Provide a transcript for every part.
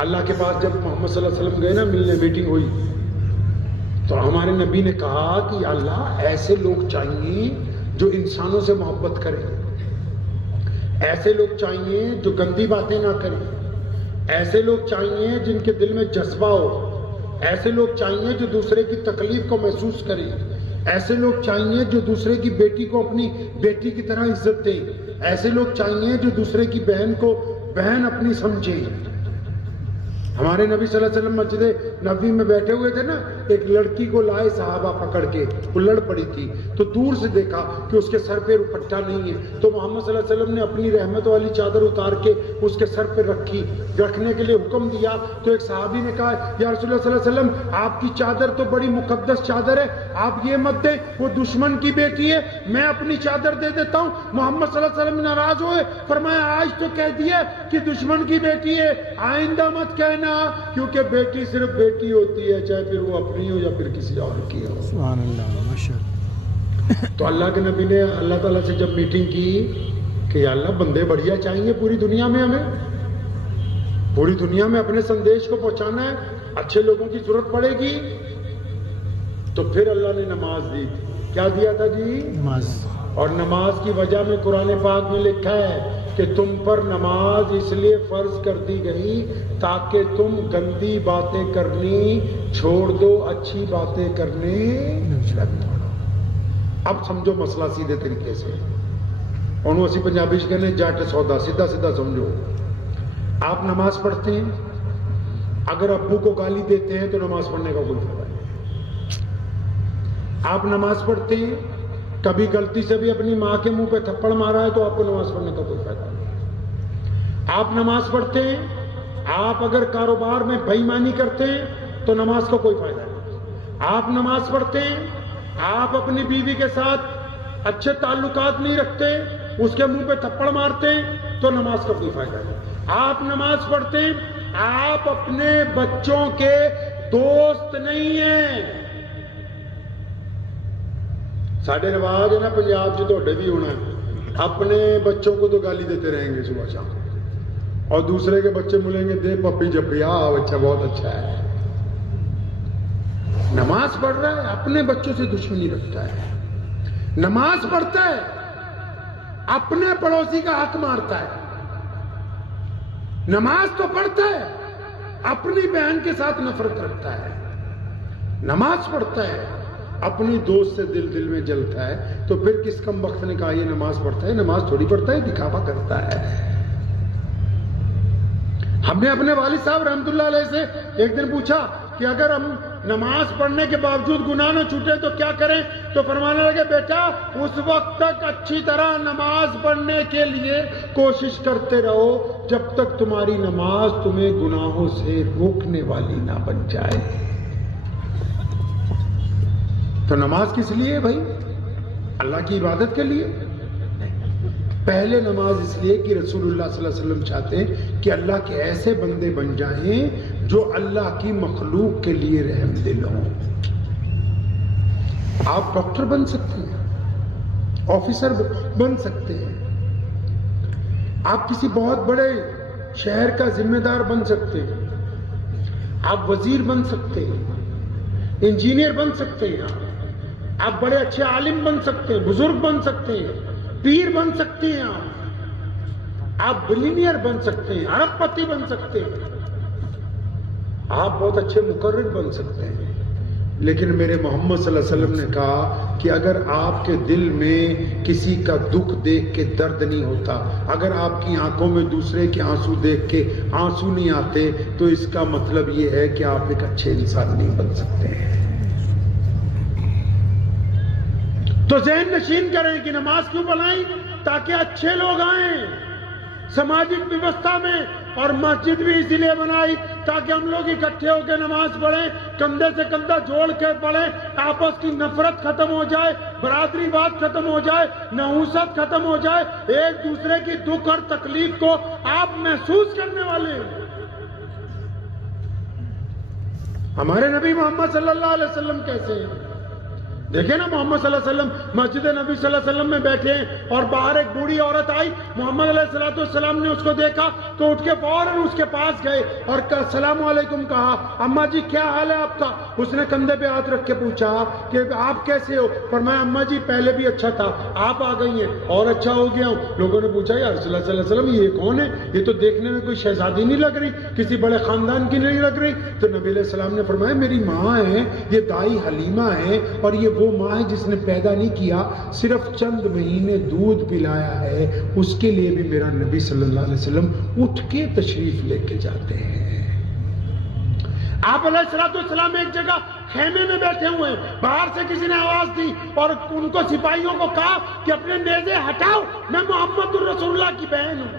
اللہ کے پاس جب محمد صلی اللہ علیہ وسلم گئے نا ملنے، میٹنگ ہوئی، تو ہمارے نبی نے کہا کہ یا اللہ ایسے لوگ چاہیے جو انسانوں سے محبت کریں، ایسے لوگ چاہیے جو گندی باتیں نہ کریں، ایسے لوگ چاہیے جن کے دل میں جذبہ ہو، ایسے لوگ چاہیے جو دوسرے کی تکلیف کو محسوس کریں، ایسے لوگ چاہیے جو دوسرے کی بیٹی کو اپنی بیٹی کی طرح عزت دیں، ایسے لوگ چاہیے جو دوسرے کی بہن کو بہن اپنی سمجھیں۔ ہمارے نبی صلی اللہ علیہ وسلم مسجد نبوی میں بیٹھے ہوئے تھے نا، ایک لڑکی کو لائے صحابہ پکڑ کے، وہ لڑ پڑی تھی، تو دور سے دیکھا کہ اس کے سر پہ دوپٹہ نہیں ہے، تو محمد صلی اللہ علیہ وسلم نے اپنی رحمت والی چادر اتار کے اس کے سر پہ رکھنے کے لیے حکم دیا۔ تو ایک صحابی نے کہا یا رسول اللہ صلی اللہ علیہ وسلم آپ کی چادر تو بڑی مقدس چادر ہے، آپ یہ مت دیں، وہ دشمن کی بیٹی ہے، میں اپنی چادر دے دیتا ہوں۔ محمد صلی اللہ علیہ وسلم ناراض ہوئے، فرمایا آج تو کہہ دیا کہ دشمن کی بیٹی ہے، آئندہ مت کہنا، کیونکہ بیٹی صرف بیٹی ہوتی ہے، چاہے پھر وہ اپنی ہو یا پھر کسی اور کی ہو۔ سبحان اللہ، ماشاءاللہ۔ تو اللہ کے نبی نے اللہ تعالیٰ سے جب میٹنگ کی کہ یا اللہ بندے بڑھیا چاہیے پوری دنیا میں، ہمیں پوری دنیا میں اپنے سندیش کو پہنچانا ہے، اچھے لوگوں کی ضرورت پڑے گی، تو پھر اللہ نے نماز دی تھی۔ کیا دیا تھا جی؟ نماز۔ اور نماز کی وجہ میں قرآن پاک میں لکھا ہے کہ تم پر نماز اس لیے فرض کر دی گئی تاکہ تم گندی باتیں کرنی چھوڑ دو، اچھی باتیں کرنے لگ پڑو۔ اب سمجھو مسئلہ سیدھے طریقے سے، انہوں اسی پنجابی سے کہنے جاٹ سودا، سیدھا سیدھا سمجھو۔ آپ نماز پڑھتے ہیں، اگر ابو کو گالی دیتے ہیں تو نماز پڑھنے کا کوئی فائدہ نہیں۔ آپ نماز پڑھتے ہیں، کبھی غلطی سے بھی اپنی ماں کے منہ پہ تھپڑ مارا ہے تو آپ کو نماز پڑھنے کا کوئی فائدہ نہیں۔ آپ نماز پڑھتے ہیں، آپ اگر کاروبار میں بے ایمانی کرتے ہیں تو نماز کا کوئی فائدہ نہیں۔ آپ نماز پڑھتے ہیں، آپ اپنی بیوی کے ساتھ اچھے تعلقات نہیں رکھتے، اس کے منہ پہ تھپڑ مارتے ہیں تو نماز کا کوئی فائدہ نہیں۔ آپ نماز پڑھتے ہیں، آپ اپنے بچوں کے دوست نہیں ہیں۔ ساڑھے رواج ہے نا پنجاب سے، توڑے بھی ہونا ہے، اپنے بچوں کو تو گالی دیتے رہیں گے صبح شام، اور دوسرے کے بچے ملیں گے دے پپی جپی، بچہ بہت اچھا ہے، نماز پڑھ رہا ہے، اپنے بچوں سے دشمنی رکھتا ہے، نماز پڑھتا ہے، اپنے پڑوسی کا حق مارتا ہے، نماز تو پڑھتا ہے، اپنی بہن کے ساتھ نفرت رکھتا ہے، نماز پڑھتا ہے، اپنی دوست سے دل میں جلتا ہے، تو پھر کس کم وقت نے کہا یہ نماز پڑھتا ہے؟ نماز تھوڑی پڑھتا ہے، دکھاوا کرتا ہے۔ ہم نے اپنے والد صاحب رحمت اللہ علیہ سے ایک دن پوچھا کہ اگر ہم نماز پڑھنے کے باوجود گناہ نہ چھوٹے تو کیا کریں؟ تو فرمانے لگے بیٹا اس وقت تک اچھی طرح نماز پڑھنے کے لیے کوشش کرتے رہو جب تک تمہاری نماز تمہیں گناہوں سے روکنے والی نہ بن جائے۔ تو نماز کس لیے ہے بھائی؟ اللہ کی عبادت کے لیے؟ پہلے نماز اس لیے کہ رسول اللہ صلی اللہ علیہ وسلم چاہتے ہیں کہ اللہ کے ایسے بندے بن جائیں جو اللہ کی مخلوق کے لیے رحم دل ہوں۔ آپ ڈاکٹر بن سکتے ہیں، آفیسر بن سکتے ہیں، آپ کسی بہت بڑے شہر کا ذمہ دار بن سکتے ہیں، آپ وزیر بن سکتے ہیں، انجینئر بن سکتے ہیں، آپ بڑے اچھے عالم بن سکتے ہیں، بزرگ بن سکتے ہیں، پیر بن سکتے ہیں، آپ بلینئر بن سکتے ہیں، ارب پتی بن سکتے ہیں، آپ بہت اچھے مقرر بن سکتے ہیں، لیکن میرے محمد صلی اللہ علیہ وسلم نے کہا کہ اگر آپ کے دل میں کسی کا دکھ دیکھ کے درد نہیں ہوتا، اگر آپ کی آنکھوں میں دوسرے کے آنسو دیکھ کے آنسو نہیں آتے، تو اس کا مطلب یہ ہے کہ آپ ایک اچھے انسان نہیں بن سکتے ہیں۔ تو ذہن نشین کریں کہ نماز کیوں بنائی؟ تاکہ اچھے لوگ آئیں سماجک ویوستھا میں، اور مسجد بھی اسی لیے بنائی تاکہ ہم لوگ اکٹھے ہو کے نماز پڑھیں، کندھے سے کندھا جوڑ کے پڑھیں، آپس کی نفرت ختم ہو جائے، برادری بات ختم ہو جائے، نحوست ختم ہو جائے، ایک دوسرے کی دکھ اور تکلیف کو آپ محسوس کرنے والے ہیں۔ ہمارے نبی محمد صلی اللہ علیہ وسلم کیسے ہیں؟ دیکھیں نا محمد صلی اللہ علیہ وسلم مسجد نبی صلی اللہ علیہ وسلم میں بیٹھے ہیں اور باہر ایک بوڑھی عورت آئی، محمد علیہ السلام نے اس کو دیکھا تو اٹھ کے فوراً اس کے پاس گئے اور السلام علیکم کہا، اماں جی کیا حال ہے آپ کا؟ اس نے کندھے پہ ہاتھ رکھ کے پوچھا کہ آپ کیسے ہو؟ فرمایا اماں جی پہلے بھی اچھا تھا، آپ آ گئی ہیں اور اچھا ہو گیا ہوں۔ لوگوں نے پوچھا یا رسول اللہ صلی اللہ علیہ وسلم یہ کون ہے؟ یہ تو دیکھنے میں کوئی شہزادی نہیں لگ رہی، کسی بڑے خاندان کی نہیں لگ رہی۔ تو نبی علیہ السلام نے فرمایا میری ماں ہے، یہ دائی حلیمہ ہے، اور یہ وہ ماں ہے جس نے پیدا نہیں کیا، صرف چند مہینے دودھ پلایا ہے، اس کے لیے بھی میرا نبی صلی اللہ علیہ وسلم اٹھ کے تشریف لے کے جاتے ہیں۔ آپ علیہ السلام ایک جگہ خیمے میں بیٹھے ہوئے ہیں، باہر سے کسی نے آواز دی اور ان کو سپاہیوں کو کہا کہ اپنے نیزے ہٹاؤ، میں محمد الرسول اللہ کی بہن ہوں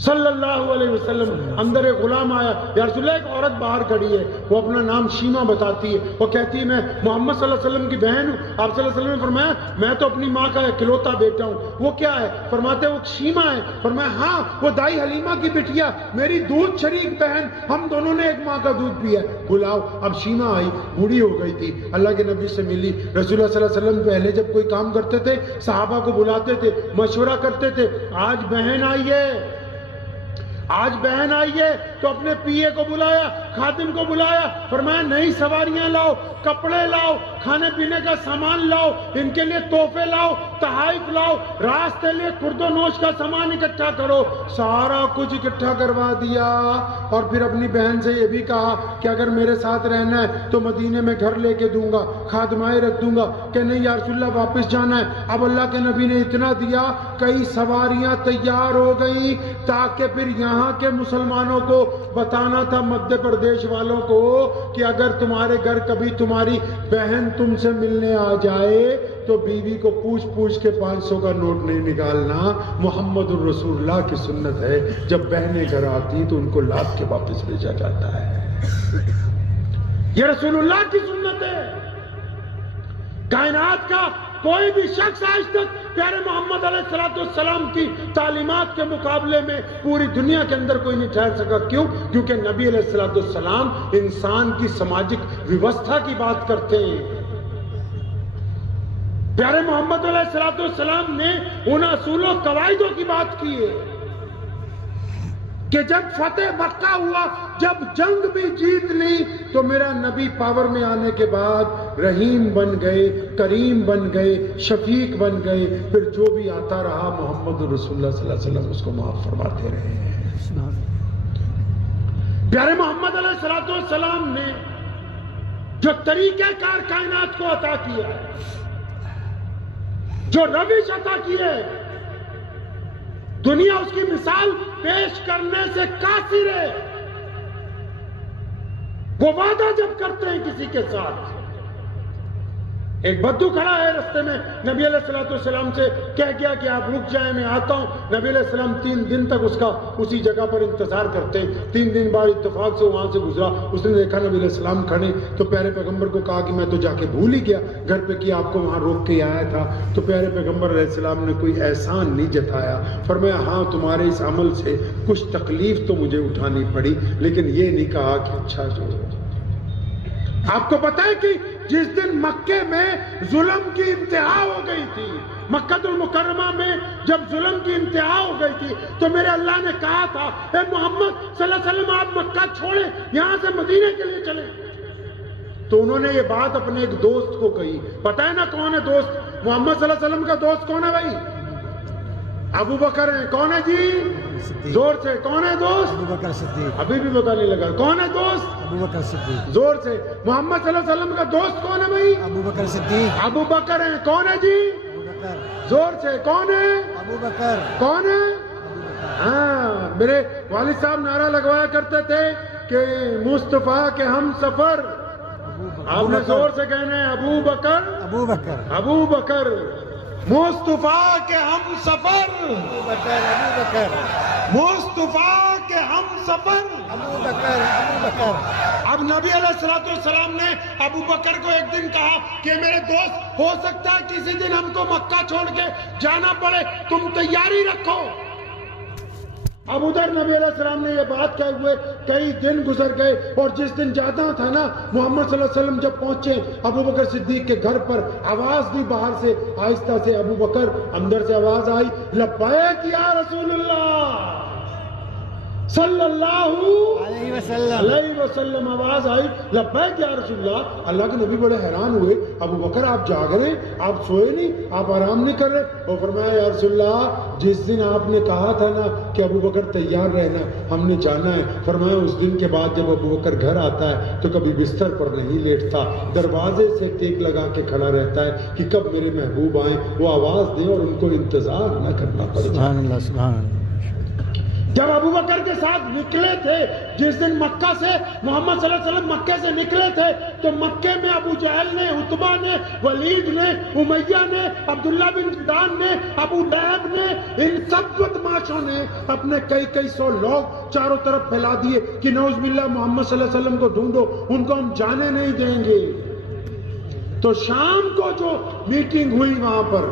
صلی اللہ علیہ وسلم۔ اندر ایک غلام آیا، یا رسول اللہ ایک عورت باہر کھڑی ہے، وہ اپنا نام شیما بتاتی ہے، وہ کہتی ہے میں محمد صلی اللہ علیہ وسلم کی بہن ہوں۔ آپ صلی اللہ علیہ وسلم نے فرمایا میں تو اپنی ماں کا اکلوتا بیٹا ہوں۔ وہ کیا ہے؟ فرماتے وہ شیما ہے۔ فرمایا ہاں وہ دائی حلیمہ کی بٹیا، میری دودھ شریک بہن، ہم دونوں نے ایک ماں کا دودھ پیا ہے، بلاؤ۔ اب شیما آئی، بوڑھی ہو گئی تھی، اللہ کے نبی سے ملی۔ رسول اللہ صلی اللہ علیہ وسلم پہلے جب کوئی کام کرتے تھے صحابہ کو بلاتے تھے، مشورہ کرتے تھے، آج بہن آئی ہے، آج بہن آئی ہے، تو اپنے پیے کو بلایا، خادم کو بلایا، فرمایا نئی سواریاں لاؤ، کپڑے لاؤ، کھانے پینے کا سامان لاؤ، ان کے لیے تحفے لاؤ، تحائف لاؤ، راستے لیے خرد و نوش کا سامان اکٹھا کرو۔ سارا کچھ اکٹھا کروا دیا اور پھر اپنی بہن سے یہ بھی کہا کہ اگر میرے ساتھ رہنا ہے تو مدینے میں گھر لے کے دوں گا، خادمائیں رکھ دوں گا، کہ نہیں یا رسول اللہ واپس جانا ہے۔ اب اللہ کے نبی نے اتنا دیا، کئی سواریاں تیار ہو گئی تاکہ پھر یہاں کے مسلمانوں کو بتانا تھا، مدھیہ پردیش والوں کو، کہ اگر تمہارے گھر کبھی تمہاری بہن تم سے ملنے آ جائے تو بیوی کو پوچھ پوچھ کے 500 کا نوٹ نہیں نکالنا، محمد الرسول اللہ کی سنت ہے، جب بہنیں گھر آتی تو ان کو لاد کے واپس بھیجا جاتا ہے۔ یہ رسول اللہ کی سنت ہے۔ کائنات کا کوئی بھی شخص آج تک پیارے محمد علیہ السلام کی تعلیمات کے مقابلے میں پوری دنیا کے اندر کوئی نہیں ٹھہر سکا۔ کیوں؟ کیونکہ نبی علیہ السلام انسان کی سماجک ویوستھا کی بات کرتے ہیں۔ پیارے محمد علیہ السلام نے ان اصول و قواعدوں کی بات کی ہے کہ جب فتح مکہ ہوا، جب جنگ بھی جیت لی، تو میرا نبی پاور میں آنے کے بعد رحیم بن گئے، کریم بن گئے، شفیق بن گئے، پھر جو بھی آتا رہا محمد رسول اللہ صلی اللہ علیہ وسلم اس کو معاف فرماتے رہے ہیں۔ پیارے محمد علیہ السلام نے جو طریقہ کار کائنات کو عطا کیا، جو روش عطا کی ہے، دنیا اس کی مثال پیش کرنے سے قاصر ہے۔ وہ وعدہ جب کرتے ہیں کسی کے ساتھ، ایک بدو کھڑا ہے رستے میں، نبی علیہ السلام سے کہہ گیا کہ آپ رک جائیں میں آتا ہوں۔ نبی علیہ السلام 3 دن تک اس کا اسی جگہ پر انتظار کرتے ہیں۔ 3 دن بعد اتفاق سے وہاں سے گزرا، اس نے دیکھا نبی علیہ السلام کھڑے، تو پیارے پیغمبر کو کہا کہ میں تو جا کے بھول ہی گیا گھر پہ کہ آپ کو وہاں روک کے آیا تھا۔ تو پیارے پیغمبر علیہ السلام نے کوئی احسان نہیں جتایا، فرمایا ہاں تمہارے اس عمل سے کچھ تکلیف تو مجھے اٹھانی پڑی، لیکن یہ نہیں کہا کہ اچھا جو آپ کو پتہ ہے کہ جس دن مکے میں ظلم کی انتہا ہو گئی تھی، مکہ المکرمہ میں جب ظلم کی انتہا ہو گئی تھی، تو میرے اللہ نے کہا تھا اے محمد صلی اللہ علیہ وسلم آپ مکہ چھوڑیں، یہاں سے مدینے کے لیے چلیں۔ تو انہوں نے یہ بات اپنے ایک دوست کو کہی۔ پتہ ہے نا کون ہے دوست؟ محمد صلی اللہ علیہ وسلم کا دوست کون ہے بھائی؟ ابو بکر ہے۔ کون ہے جی؟ زور سے کون ہے دوست؟ ابو بکر صدیق۔ ابھی بھی پتہ نہیں لگا کون ہے دوست؟ ابو بکر صدیق۔ زور سے محمد صلی اللہ علیہ وسلم کا دوست کون ہے بھائی؟ ابو بکر صدیق۔ ابو بکر ہے۔ کون ہے جی؟ ابو بکر۔ زور سے کون ہے؟ ابو بکر۔ کون ہے؟ ہاں میرے والد صاحب نعرہ لگوایا کرتے تھے کہ مصطفیٰ کے ہم سفر، آپ نے زور سے کہنا ہے ابو بکر، ابو بکر۔ ابو بکر، مصطفیٰ کے ہم سفر، ابو بکر۔ ابو بکر۔ مصطفیٰ کے ہم سفر، ابو بکر۔ ابو بکر۔ اب نبی علیہ السلام نے ابو بکر کو ایک دن کہا کہ میرے دوست ہو سکتا ہے کسی دن ہم کو مکہ چھوڑ کے جانا پڑے، تم تیاری رکھو۔ اب ادھر نبی علیہ السلام نے یہ بات کہے ہوئے کئی دن گزر گئے، اور جس دن جانا تھا نا، محمد صلی اللہ علیہ وسلم جب پہنچے ابو بکر صدیق کے گھر پر، آواز دی باہر سے، آہستہ سے ابو بکر، اندر سے آواز آئی، لبیک یا رسول اللہ صلی اللہ علیہ وسلم، آواز آئی لبیک یا رسول اللہ۔ اللہ کے نبی بڑے حیران ہوئے، ابو بکر آپ جاگ رہے ہیں، آپ سوئے نہیں، آپ آرام نہیں کر رہے؟ اور فرمایا یا رسول اللہ جس دن آپ نے کہا تھا نا کہ ابو بکر تیار رہنا، ہم نے جانا ہے، فرمایا اس دن کے بعد جب ابو بکر گھر آتا ہے تو کبھی بستر پر نہیں لیٹتا، دروازے سے ٹیک لگا کے کھڑا رہتا ہے کہ کب میرے محبوب آئیں، وہ آواز دیں اور ان کو انتظار نہ کرنا پڑے۔ سبحان اللہ، سبحان اللہ۔ جب ابو بکر کے ساتھ نکلے تھے، جس دن مکہ سے محمد صلی اللہ علیہ وسلم مکے سے نکلے تھے، تو مکے میں ابو جہل نے، عتبہ نے، ولید نے، امیہ نے، عبداللہ بن جدعان نے، ابو لہب نے، ان سب بدماشوں نے اپنے کئی سو لوگ چاروں طرف پھیلا دیے کہ نعوذ باللہ محمد صلی اللہ علیہ وسلم کو ڈھونڈو، ان کو ہم جانے نہیں دیں گے۔ تو شام کو جو میٹنگ ہوئی وہاں پر،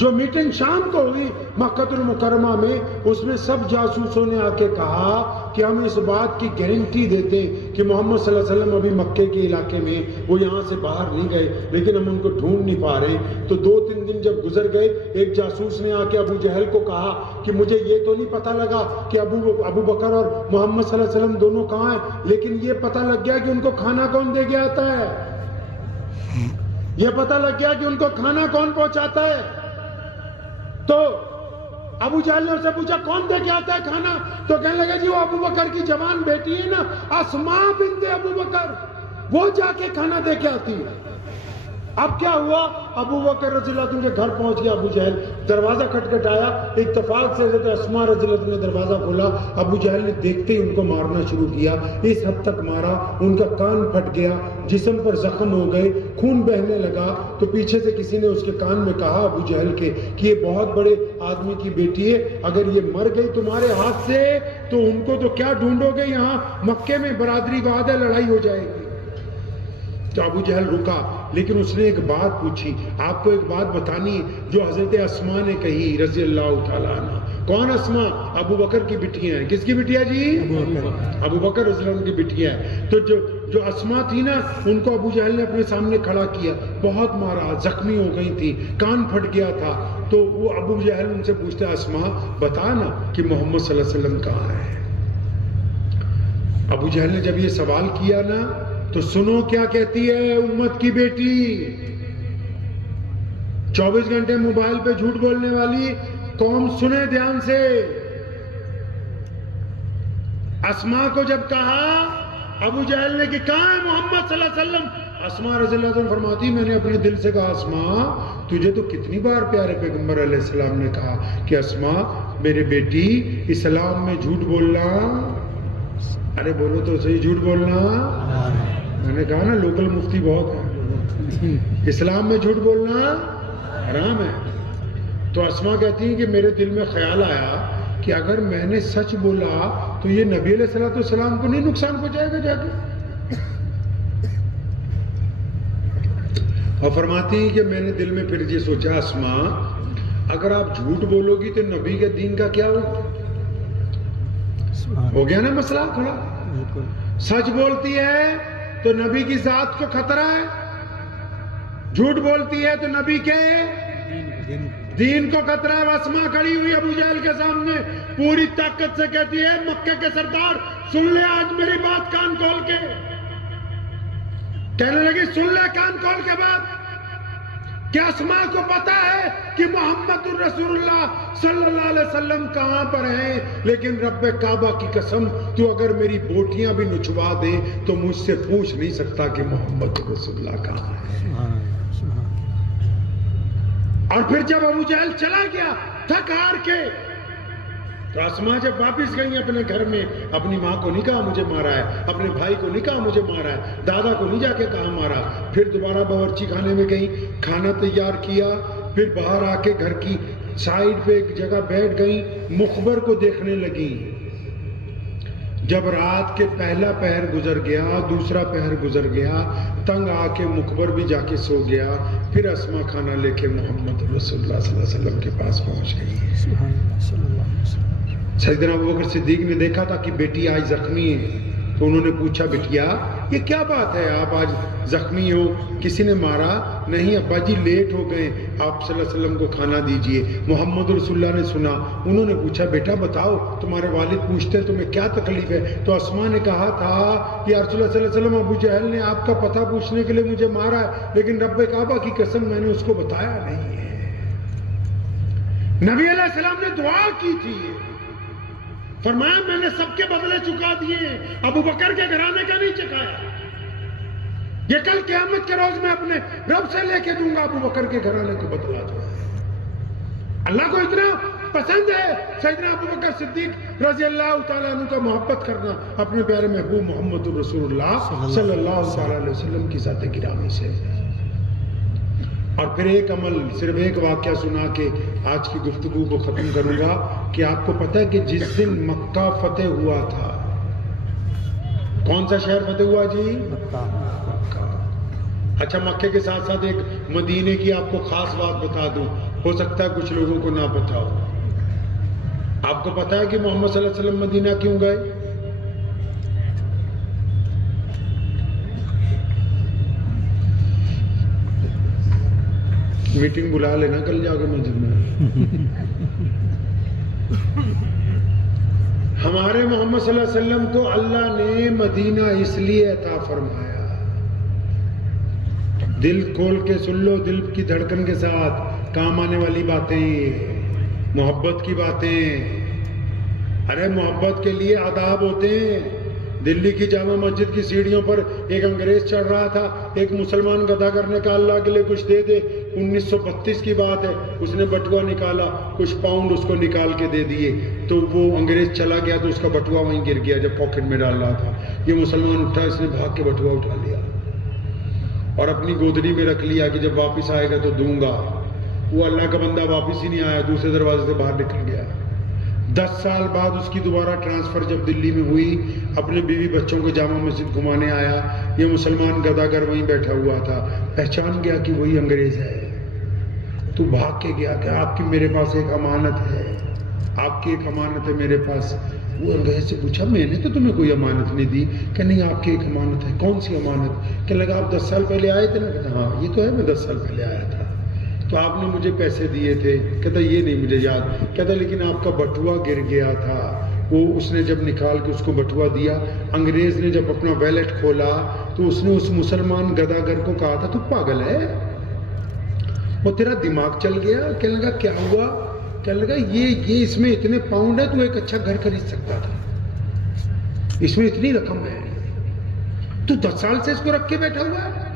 جو میٹنگ شام کو ہوئی مکہ المکرمہ میں، اس میں سب جاسوسوں نے آ کے کہا کہ ہم اس بات کی گارنٹی دیتے ہیں کہ محمد صلی اللہ علیہ وسلم ابھی مکے کے علاقے میں، وہ یہاں سے باہر نہیں گئے، لیکن ہم ان کو ڈھونڈ نہیں پا رہے۔ تو 2-3 دن جب گزر گئے، ایک جاسوس نے آ کے ابو جہل کو کہا کہ مجھے یہ تو نہیں پتہ لگا کہ ابو بکر اور محمد صلی اللہ علیہ وسلم دونوں کہاں ہیں، لیکن یہ پتہ لگ گیا کہ ان کو کھانا کون دے کے آتا ہے، یہ پتہ لگ گیا کہ ان کو کھانا کون پہنچاتا ہے۔ تو ابو جہل نے اسے پوچھا کون دے کے آتا ہے کھانا؟ تو کہنے لگے جی وہ ابو بکر کی جوان بیٹی ہے نا، اسماء بنت ابو بکر، وہ جا کے کھانا دے کے آتی ہے۔ اب کیا ہوا، ابو بکر رضی اللہ عنہ کے گھر پہنچ گیا ابو جہل، دروازہ کھٹکھٹایا، اتفاق سے حضرت اسماء رضی اللہ عنہ نے دروازہ کھولا، ابو جہل نے دیکھتے ہی ان کو مارنا شروع کیا، اس حد تک مارا ان کا کان پھٹ گیا، جسم پر زخم ہو گئے، خون بہنے لگا۔ تو پیچھے سے کسی نے اس کے کان میں کہا ابو جہل کے کہ یہ بہت بڑے آدمی کی بیٹی ہے، اگر یہ مر گئی تمہارے ہاتھ سے تو ان کو تو کیا ڈھونڈو گے، یہاں مکے میں برادری واد ہے، لڑائی ہو جائے گی۔ تو ابو جہل رکا، لیکن اس نے ایک بات پوچھی، آپ کو ایک بات بتانی ہے جو حضرت اسماء نے کہی رضی اللہ تعالیٰ عنہ۔ کون اسماء؟ ابو بکر کی بٹیاں ہیں۔ کس کی بٹیاں جی؟ ابو بکر رضی اللہ عنہ کی بٹیاں ہیں۔ تو جو اسماء تھی نا، ان کو ابو جہل نے اپنے سامنے کھڑا کیا، بہت مارا، زخمی ہو گئی تھی، کان پھٹ گیا تھا۔ تو وہ ابو جہل ان سے پوچھتے اسماء بتا نا کہ محمد صلی اللہ علیہ وسلم کہاں ہے۔ ابو جہل نے جب یہ سوال کیا نا تو سنو کیا کہتی ہے امت کی بیٹی، 24 گھنٹے موبائل پہ جھوٹ بولنے والی قوم، سنے دھیان سے۔ اسماء کو جب کہا ابو جہل نے کہ کہاں ہے محمد صلی اللہ علیہ وسلم، اسماء رضی اللہ عنہ فرماتی میں نے اپنے دل سے کہا اسماء تجھے تو کتنی بار پیارے پیغمبر علیہ السلام نے کہا کہ اسماء میرے بیٹی اسلام میں جھوٹ بولنا، ارے بولو تو صحیح، جھوٹ بولنا، میں نے کہا نا لوکل مفتی بہت ہے، اسلام میں جھوٹ بولنا حرام ہے۔ تو اسماء کہتی ہیں کہ میرے دل میں خیال آیا کہ اگر میں نے سچ بولا تو یہ نبی علیہ السلام کو نہیں نقصان پہنچائے گا جا کے؟ اور فرماتی ہیں کہ میں نے دل میں پھر یہ سوچا اسماء اگر آپ جھوٹ بولو گی تو نبی کے دین کا کیا ہو گیا نا مسئلہ کھڑا۔ سچ بولتی ہے تو نبی کی ذات کو خطرہ ہے، جھوٹ بولتی ہے تو نبی کے دین کو خطرہ ہے۔ اسماء کھڑی ہوئی ابو جہل کے سامنے پوری طاقت سے کہتی ہے مکے کے سردار سن لے آج میری بات کان کھول کے، کہنے لگی سن لے کان کھول کے بات، کیا اسماء کو پتا ہے کہ محمد الرسول اللہ صلی اللہ علیہ وسلم کہاں پر ہیں؟ لیکن رب کعبہ کی قسم تو اگر میری بوٹیاں بھی نچوا دے تو مجھ سے پوچھ نہیں سکتا کہ محمد رسول اللہ کہاں ہے۔ اور پھر جب ابو جہل چلا گیا تھک ہار کے، تو اسماء جب واپس گئی اپنے گھر میں، اپنی ماں کو نہیں کہا مجھے مارا ہے، اپنے بھائی کو نہیں کہا مجھے مارا ہے، دادا کو نہیں جا کے کہا مارا، پھر دوبارہ باورچی خانے میں گئی، کھانا تیار کیا، پھر باہر آ کے گھر کی سائیڈ پہ ایک جگہ بیٹھ گئی، مخبر کو دیکھنے لگی۔ جب رات کے پہلا پہر گزر گیا، دوسرا پہر گزر گیا، تنگ آ کے مخبر بھی جا کے سو گیا، پھر اسماء کھانا لے کے محمد رسول اللہ صلی اللہ علیہ وسلم کے پاس پہنچ گئی۔ سیدنا ابوبکر صدیق نے دیکھا تھا کہ بیٹی آج زخمی ہے، تو انہوں نے پوچھا بٹیا یہ کیا بات ہے، آپ آج زخمی ہو، کسی نے مارا؟ نہیں ابا جی لیٹ ہو گئے، آپ صلی اللہ علیہ وسلم کو کھانا دیجئے۔ محمد رسول اللہ نے سنا، انہوں نے پوچھا بیٹا بتاؤ تمہارے والد پوچھتے ہیں تمہیں کیا تکلیف ہے؟ تو اسماء نے کہا تھا کہ یا رسول اللہ صلی اللہ علیہ وسلم ابو جہل نے آپ کا پتہ پوچھنے کے لیے مجھے مارا ہے، لیکن رب کعبہ کی قسم میں نے اس کو بتایا نہیں ہے۔ نبی علیہ السلام نے دعا کی تھی، فرمایا میں نے سب کے بدلے چکا دیے، ابو بکر کے گھرانے کا نہیں چکایا، یہ کل قیامت کے روز میں اپنے رب سے لے کے دوں گا، ابو بکر کے گھرانے کو بدلا دوں۔ اللہ کو اتنا پسند ہے سیدنا ابو بکر صدیق رضی اللہ تعالیٰ عنہ کا محبت کرنا اپنے پیارے محبوب محمد رسول اللہ صلی اللہ علیہ وسلم کی ذات گرامی سے۔ اور پھر ایک عمل، صرف ایک واقعہ سنا کے آج کی گفتگو کو ختم کروں گا کہ آپ کو پتہ ہے کہ جس دن مکہ فتح ہوا تھا، کون سا شہر فتح ہوا جی؟ مکہ۔ اچھا مکے کے ساتھ ساتھ ایک مدینے کی آپ کو خاص بات بتا دوں، ہو سکتا ہے کچھ لوگوں کو نہ پتا ہو۔ آپ کو پتا ہے کہ محمد صلی اللہ علیہ وسلم مدینہ کیوں گئے؟ میٹنگ بلا لینا کل جا کے مسجد میں۔ ہمارے محمد صلی اللہ علیہ وسلم کو اللہ نے مدینہ اس لیے عطا فرمایا، دل کھول کے سن لو، دل کی دھڑکن کے ساتھ کام آنے والی باتیں، محبت کی باتیں۔ ارے محبت کے لیے آداب ہوتے ہیں۔ دلی کی جامع مسجد کی سیڑھیوں پر ایک انگریز چڑھ رہا تھا، ایک مسلمان گدھا کرنے کا اللہ کے لیے کچھ دے دے، 1932 کی بات ہے، اس نے بٹوا نکالا، کچھ پاؤنڈ اس کو نکال کے دے دیے، تو وہ انگریز چلا گیا تو اس کا بٹوا وہیں گر گیا جب پاکٹ میں ڈال رہا تھا۔ یہ مسلمان اٹھا، اس نے بھاگ کے بٹوا اٹھا لیا اور اپنی گودڑی میں رکھ لیا کہ جب واپس آئے گا تو دوں گا۔ وہ اللہ کا بندہ واپس ہی نہیں آیا، دوسرے دروازے سے باہر نکل گیا۔ 10 سال بعد اس کی دوبارہ ٹرانسفر جب دلی میں ہوئی، اپنے بیوی بچوں کو جامع مسجد گھمانے آیا، یہ مسلمان گداگر وہیں بیٹھا ہوا تھا، پہچان گیا کہ وہی انگریز ہے۔ تو بھاگ کے گیا کہ آپ کی میرے پاس ایک امانت ہے، آپ کی ایک امانت ہے میرے پاس۔ وہ انگریز سے پوچھا میں نے تو تمہیں کوئی امانت نہیں دی، کہ نہیں آپ کی ایک امانت ہے۔ کون سی امانت؟ کہ لگا آپ 10 سال پہلے آئے تھے نا؟ کہتا ہاں یہ تو ہے، میں 10 سال پہلے آیا تھا، تو آپ نے مجھے پیسے دیے تھے۔ کہتا یہ نہیں مجھے یاد۔ کہتا لیکن آپ کا بٹوا گر گیا تھا۔ وہ اس نے جب نکال کے اس کو بٹوا دیا، انگریز نے جب اپنا ویلٹ کھولا تو اس نے اس مسلمان گداگر کو کہا تھا تو پاگل ہے، وہ تیرا دماغ چل گیا؟ کہنے لگا کیا ہوا؟ کہنے لگا یہ اس میں اتنے پاؤنڈ ہے تو ایک اچھا گھر خرید سکتا تھا، اس میں اتنی رقم ہے، تو 10 سال سے اس کو رکھ کے بیٹھا ہوا ہے۔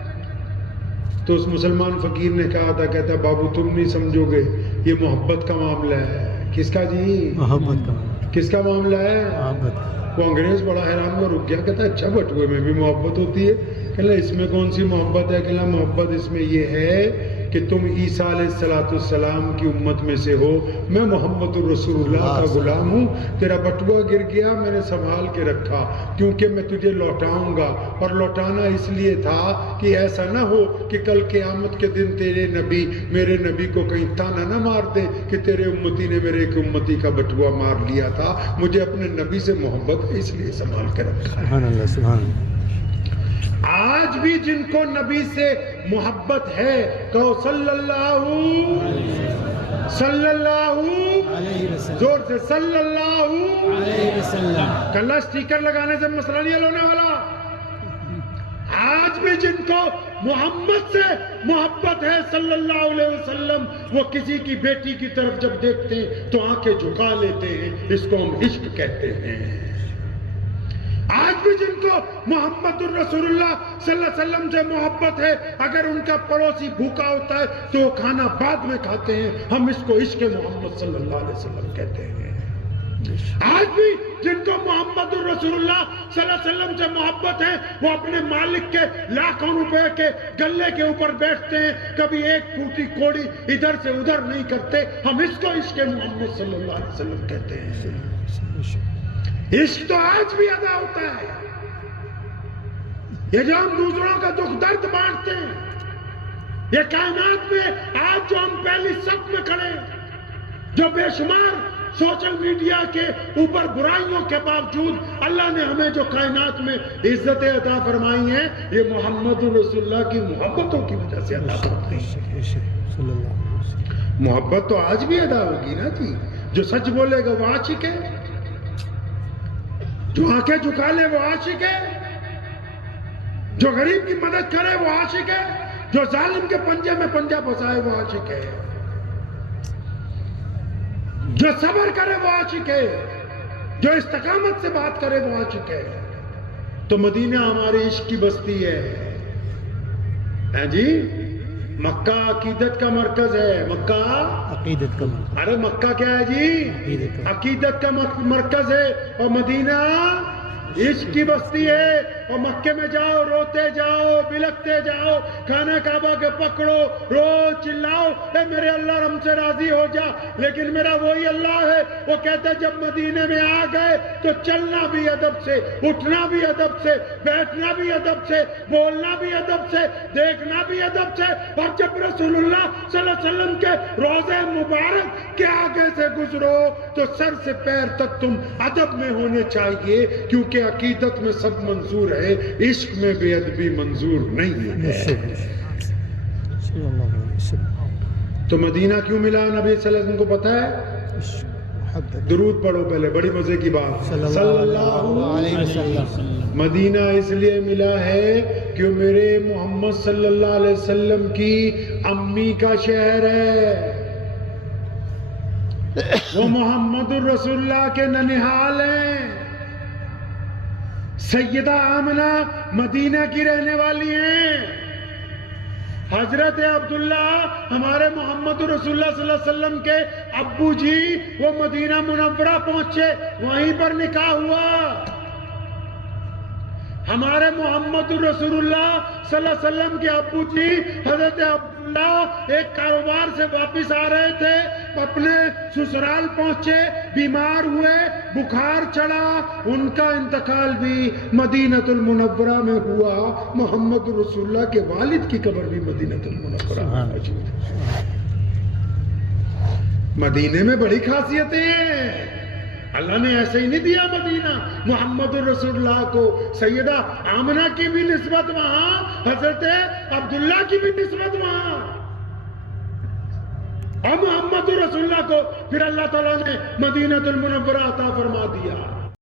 تو اس مسلمان فقیر نے کہا تھا، کہتا بابو تم نہیں سمجھو گے، یہ محبت کا معاملہ ہے۔ کس کا جی؟ محبت کا۔ کس کا معاملہ ہے؟ محبت۔ وہ انگریز بڑا حیران ہوا، رک گیا، کہتا اچھا بٹوے میں بھی محبت ہوتی ہے؟ کہنا اس میں کون سی محبت ہے؟ کہنا محبت اس میں یہ ہے کہ تم عیسیٰ علیہ السلام کی امت میں سے ہو، میں محمد الرسول اللہ کا غلام ہوں، تیرا بٹوا گر گیا میں نے سنبھال کے رکھا کیونکہ میں تجھے لوٹاؤں گا، اور لوٹانا اس لیے تھا کہ ایسا نہ ہو کہ کل قیامت کے دن تیرے نبی میرے نبی کو کہیں تانا نہ مار دے کہ تیرے امتی نے میرے ایک امتی کا بٹوا مار لیا تھا۔ مجھے اپنے نبی سے محبت ہے، اس لیے سنبھال کے رکھا ہے۔ سبحان اللہ، سبحان اللہ۔ آج بھی جن کو نبی سے محبت ہے کہو صلی اللہ علیہ وسلم، زور سے صلی اللہ علیہ وسلم۔ کلا سٹیکر لگانے سے مسئلہ نہیں حل ہونے والا۔ آج بھی جن کو محمد سے محبت ہے صلی اللہ علیہ وسلم، وہ کسی کی بیٹی کی طرف جب دیکھتے ہیں تو آنکھیں جھکا لیتے ہیں، اس کو ہم عشق کہتے ہیں۔ آج بھی جن کو محمد الرسول اللہ صلی اللہ علیہ وسلم سے محبت ہے، اگر ان کا پڑوسی بھوکا ہوتا ہے تو وہ کھانا بعد میں کھاتے ہیں، ہم اس کو عشق محمد صلی اللہ علیہ وسلم کہتے ہیں۔ آج بھی جن کو محمد الرسول اللہ صلی اللہ علیہ وسلم سے محبت ہے، وہ اپنے مالک کے لاکھوں روپے کے گلے کے اوپر بیٹھتے ہیں، کبھی ایک پھوٹی کوڑی ادھر سے ادھر نہیں کرتے، ہم اس کو عشق محمد صلی اللہ علیہ وسلم کہتے ہیں۔ عشق تو آج بھی ادا ہوتا ہے، یہ جو ہم دوسروں کا دکھ درد بانٹتے ہیں، یہ کائنات میں آج جو ہم پہلی صف میں کھڑے ہیں، جو بے شمار سوشل میڈیا کے اوپر برائیوں کے باوجود اللہ نے ہمیں جو کائنات میں عزتیں عطا فرمائی ہیں یہ محمد رسول اللہ کی محبتوں کی وجہ سے عطا فرمائی ہیں۔ محبت تو آج بھی ادا ہوگی نا جی، جو سچ بولے گا وہ عاشق ہے، جو آنکھیں جھکا لے وہ عاشق ہے، جو غریب کی مدد کرے وہ عاشق ہے، جو ظالم کے پنجے میں پنجہ پھنسائے وہ عاشق ہے، جو صبر کرے وہ عاشق ہے، جو استقامت سے بات کرے وہ عاشق ہے۔ تو مدینہ ہمارے عشق کی بستی ہے جی۔ مکہ عقیدت کا مرکز ہے، مکہ عقیدت کا مرکز، ارے مکہ کیا ہے جی؟ عقیدت کا مرکز ہے، اور مدینہ عشق کی بستی ہے۔ اور مکے میں جاؤ، روتے جاؤ، بلکتے جاؤ، کھانا کعبہ کے پکڑو، روز چلاؤ اے میرے اللہ ہم سے راضی ہو جا، لیکن میرا وہی اللہ ہے وہ کہتے جب مدینے میں آ گئے تو چلنا بھی ادب سے، اٹھنا بھی ادب سے، بیٹھنا بھی ادب سے، بولنا بھی ادب سے، دیکھنا بھی ادب سے۔ اور جب رسول اللہ صلی اللہ علیہ وسلم کے روضہ مبارک کے آگے سے گزرو تو سر سے پیر تک تم ادب میں ہونے چاہیے، کیونکہ عقیدت میں سب منظور ہے، عشق میں بے ادبی منظور نہیں ہے۔ تو مدینہ کیوں ملا نبی صلی اللہ علیہ وسلم کو پتہ ہے؟ درود پڑھو پہلے، بڑی مزے کی بات، صلی اللہ علیہ وسلم۔ مدینہ اس لیے ملا ہے کہ میرے محمد صلی اللہ علیہ وسلم کی امی کا شہر ہے، وہ محمد الرسول اللہ کے ننہال ہیں۔ سیدہ آمنہ مدینہ کی رہنے والی ہیں۔ حضرت عبداللہ ہمارے محمد رسول اللہ صلی اللہ علیہ وسلم کے ابو جی وہ مدینہ منورہ پہنچے، وہیں پر نکاح ہوا۔ ہمارے محمد رسول اللہ صلی اللہ علیہ وسلم کے ابو جی حضرت عبداللہ ایک کاروبار سے واپس آ رہے تھے، اپنے سسرال پہنچے، بیمار ہوئے، بخار چڑھا، ان کا انتقال بھی مدینہ المنورہ میں ہوا۔ محمد رسول اللہ کے والد کی قبر بھی مدینہ المنورہ میں موجود ہے۔ مدینے میں بڑی خاصیتیں ہیں، اللہ نے ایسے ہی نہیں دیا مدینہ محمد رسول اللہ کو۔ سیدہ آمنہ کی بھی نسبت وہاں، حضرت عبداللہ کی بھی نسبت وہاں، اور محمد رسول اللہ کو پھر اللہ تعالیٰ نے مدینہ المنورہ عطا فرما دیا۔